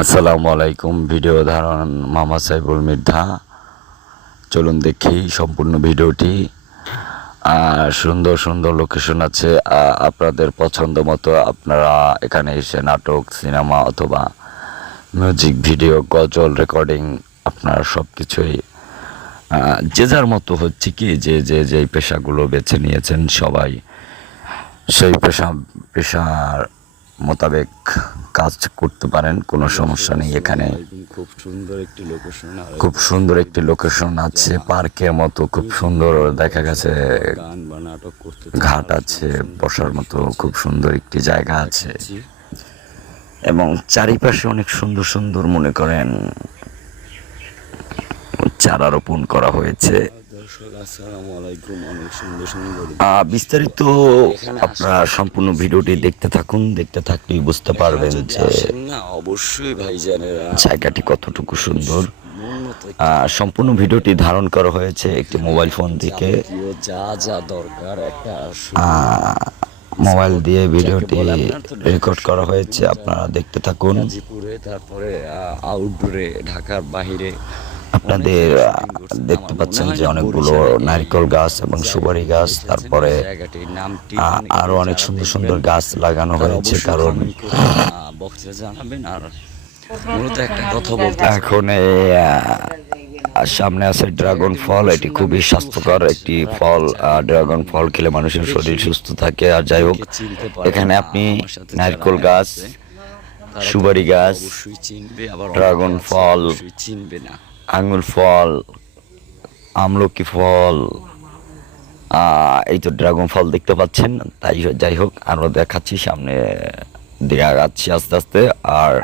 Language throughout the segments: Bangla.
আসসালামু আলাইকুম। ভিডিও ধারণ মোহাম্মদ সাইফুল মৃধা। চলুন দেখি সম্পূর্ণ ভিডিওটি। সুন্দর সুন্দর লোকেশন আছে, আপনাদের পছন্দ মতো আপনারা এখানে এসে নাটক, সিনেমা অথবা মিউজিক ভিডিও, গজল রেকর্ডিং, আপনারা সব কিছুই যে যার মতো হচ্ছে কি যে পেশাগুলো বেছে নিয়েছেন সবাই সেই পেশার মোতাবেক কাজ করতে পারেন, কোনো সমস্যা নেই। এখানে খুব সুন্দর একটি লোকেশন আছে, পার্কের মতো খুব সুন্দর দেখা গেছে, ঘাট আছে, বসার মতো খুব সুন্দর একটি জায়গা আছে এবং চারিপাশে অনেক সুন্দর সুন্দর মনে করেন চারা রোপণ করা হয়েছে। বিস্তারিত আপনারা সম্পূর্ণ ভিডিওটি দেখতে থাকুন, দেখতে থাকলেই বুঝতে পারবেন যে অবশ্যই ভাইজানেরা জায়গাটি কতটুকু সুন্দর। সম্পূর্ণ ভিডিওটি ধারণ করা হয়েছে একটি মোবাইল ফোন থেকে, যা যা দরকার একটা মোবাইল দিয়ে ভিডিওটি রেকর্ড করা হয়েছে। আপনারা দেখতে থাকুন। গাজীপুরে, তারপরে আউটডোরে, ঢাকার বাহিরে আপনাদের দেখতে পাচ্ছেন যে অনেকগুলো নারকেল গাছ এবং সুপারি গাছ, তারপরে আরো অনেক সুন্দর সুন্দর গাছ লাগানো হয়েছে। কারণ জানাবেন। আর মূলত একটা কথা বলতে, এখন সামনে আছে ড্রাগন ফল। এটি খুবই স্বাস্থ্যকর একটি ফল। ড্রাগন ফল খেলে মানুষের শরীর সুস্থ থাকে। আর যাই হোক, এখানে আপনি নারকেল গাছ, সুপারি গাছ, ড্রাগন ফল, চিনবে না, আঙুর ফল, আমলকি ফল, এই তো ড্রাগন ফল দেখতে পাচ্ছেন। তাই যাই হোক, আমরা দেখাচ্ছি, সামনে দিকে আগাচ্ছি আস্তে আস্তে। আর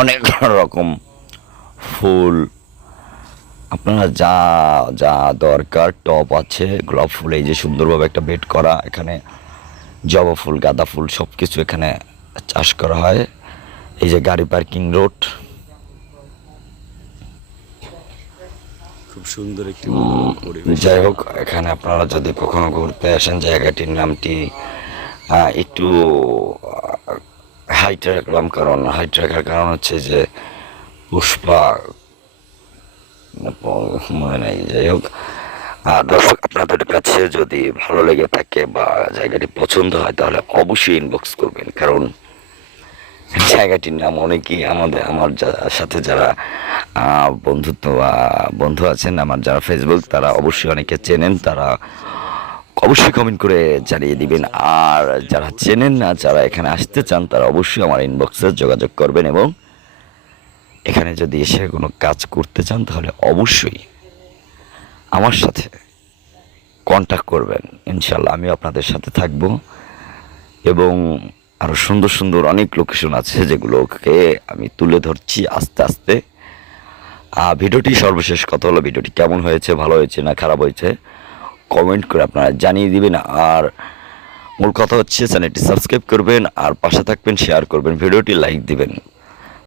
অনেক রকম ফুল, আপনারা যা যা দরকার, টব আছে, গোলাপ ফুল, এই যে সুন্দরভাবে একটা বেড করা, এখানে জবা ফুল, গাঁদা ফুল সব কিছু এখানে চাষ করা হয়। এই যে গাড়ি পার্কিং রোড, খুব সুন্দর একটি যাই হোক, এখানে আপনারা যদি কখনো ঘুরতে আসেন, জায়গাটির নামটি একটু হাইট রাখলাম। কারণ হাইট রাখার কারণ হচ্ছে যে পুষ্পা মনে নেই। যাই হোক, দর্শক, আপনাদের কাছে যদি ভালো লেগে থাকে বা জায়গাটি পছন্দ হয় তাহলে অবশ্যই ইনবক্স করবেন। কারণ জায়গাটির নাম অনেকেই আমার সাথে যারা বন্ধু আছেন, আমার যারা ফেসবুক, তারা অবশ্যই অনেকে চেনেন, তারা অবশ্যই কমেন্ট করে জানিয়ে দিবেন। আর যারা চেনেন না, যারা এখানে আসতে চান, তারা অবশ্যই আমার ইনবক্সে যোগাযোগ করবেন এবং এখানে যদি এসে কোনো কাজ করতে চান তাহলে অবশ্যই আমার সাথে কন্ট্যাক্ট করবেন। ইনশাল্লাহ আমি আপনাদের সাথে থাকব। এবং আরও সুন্দর সুন্দর অনেক লোকেশন আছে যেগুলোকে আমি তুলে ধরছি আস্তে আস্তে। ভিডিওটি সর্বশেষ কথা হলো, ভিডিওটি কেমন হয়েছে, ভালো হয়েছে না খারাপ হয়েছে, কমেন্ট করে আপনারা জানিয়ে দিবেন। আর মূল কথা হচ্ছে চ্যানেলটি সাবস্ক্রাইব করবেন, আর পাশে থাকবেন, শেয়ার করবেন, ভিডিওটি লাইক দিবেন।